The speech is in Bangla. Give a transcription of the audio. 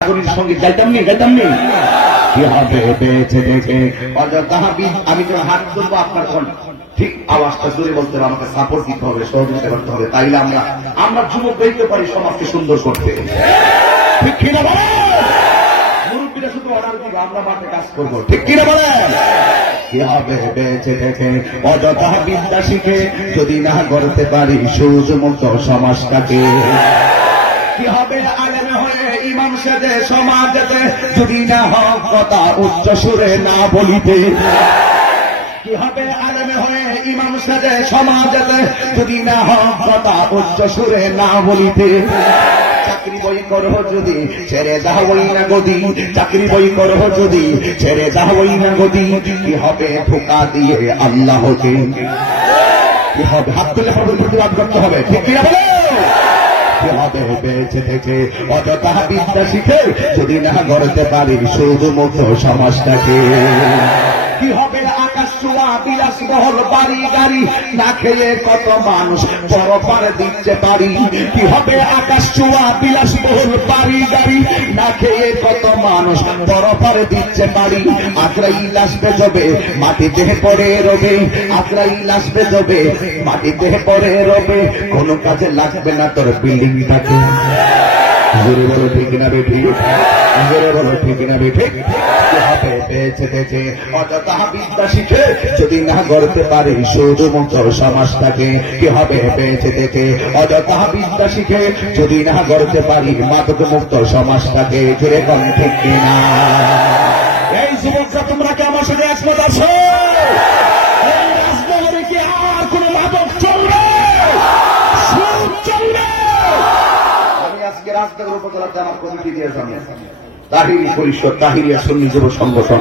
সঙ্গীত গাইতামনি কি হবে বেঁচে দেখে অযথা আমি তো হাত তুলবো আপনার কোন ঠিক আওয়াজটা জোরে বলতে হবে, আমাকে সাপোর্ট দিতে হবে, সহযোগিতা করতে হবে, তাইলে আমরা যুবক বলতে পারি সমাজকে সুন্দর করতে। ঠিক কিনা বলেন? মুরব্বীরা শুধু অর্ডার দিবে, আমরা মাঠে কাজ করবো। ঠিক কিনা বলেন? কি হবে বেঁচে দেখে অযথা বিদ্যা শিখে যদি না করতে পারি সূর্যমুক্ত সমাজটাকে। কি হবে আলেম হয়ে ইমাম সেজে সমাজেতে যদি না হক কথা উচ্চ সুরে না বলিতে। কি হবে আলেম হয়ে ইমাম সেজে সমাজেতে যদি না হক কথা উচ্চ সুরে না বলিতে। চাকরি বই করো যদি ছেড়ে যাবই না গদি, চাকরি বই করো যদি ছেড়ে যাবই না গদি। কি হবে ধোঁকা দিয়ে আল্লাহকে। কি হবে হাত তুলে প্রতিবাদ করতে হবে। ঠিক কিনা বলে? কি হবে বেঁচে থেকে অযথা বিদ্যা শিখে যদি না গড়তে পারি সূর্যমুক্ত সমাজটাকে। কি হবে আকাশ ছোঁয়া বিলাসবহুল বাড়ি গাড়ি না খেয়ে কত মানুষ পরপারে দিতে পারি। কি হবে আকাশ ছোঁয়া বিলাসবহুল বাড়ি গাড়ি না খেয়ে কত মানুষ পরপারে দিতে পারি। আজরাইল আসবে যবে মাটিতে পড়ে রবে, আজরাইল আসবে যবে মাটিতে পড়ে রবে, কোনো কাজে লাগবে না তোর বিল্ডিংটাকে। জোরে বলো ঠিক না বেঠি, জোরে বলো ঠিক না বেঠি। কি হবে বেঁচে দেখে অযথা বিদ্যা শিখে যদি না গড়তে পারি সূর্যমুক্ত সমাজটাকে। কি হবে বেঁচে দেখে অযথা বিদ্যা শিখে যদি না গড়তে পারি মাদক মুক্ত সমাজটাকে। জোরে কোন ঠিক কিনা? এই যুবকরা তোমরা কি আমার সাথে একমত আছো? এই রাজনগরে কি আর কোন মাদক চলবে? সুদ চলবে? আমি আজকে রাজনগর উপজেলাতে আমার কমিটি দিয়েছি, তাহিরি পরিষদ, তাহিরিয়া সুন্নি যুব সংগঠন।